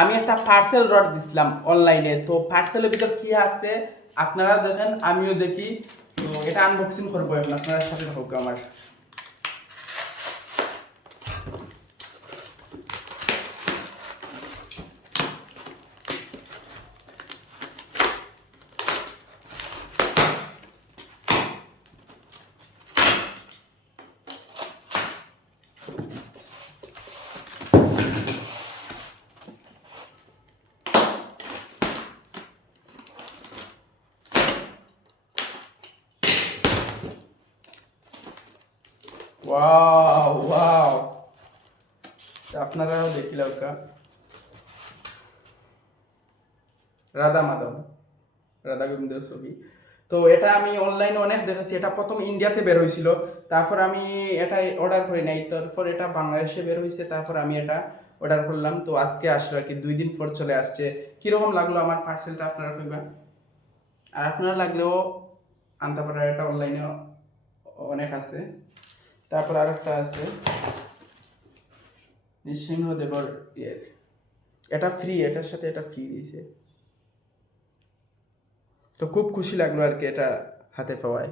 আমি একটা parcel order দিছিলাম অনলাইনে, তো পার্সেলের ভিতর কি আছে আপনারা দেখেন, আমিও দেখি। তো এটা আনবক্সিং করবো, আপনারা সাথে থাকুক আমার। ওয়াও ওয়াও, আপনারাও দেখিলাম কা রাধা মাধব, রাধা গোবিন্দের ছবি। তো এটা আমি অনলাইনে অনেক দেখেছি, এটা প্রথম ইন্ডিয়াতে বের হয়েছিল, তারপর আমি এটা অর্ডার করি নাই, তারপর এটা বাংলাদেশে বের হয়েছে, তারপর আমি এটা অর্ডার করলাম। তো আজকে আসলো আর কি, 2 দিন পর চলে আসছে। কিরকম লাগলো আমার পার্সেলটা আপনারা কইবেন। আর আপনারা লাগলেও আনতে পারেন, এটা অনলাইনে অনেক আছে। তারপর আরেকটা আছে নৃসিংহদেবর ইয়ের, এটা ফ্রি, এটার সাথে এটা ফ্রি দিয়েছে। তো খুব খুশি লাগলো আর কি এটা হাতে পাওয়ায়।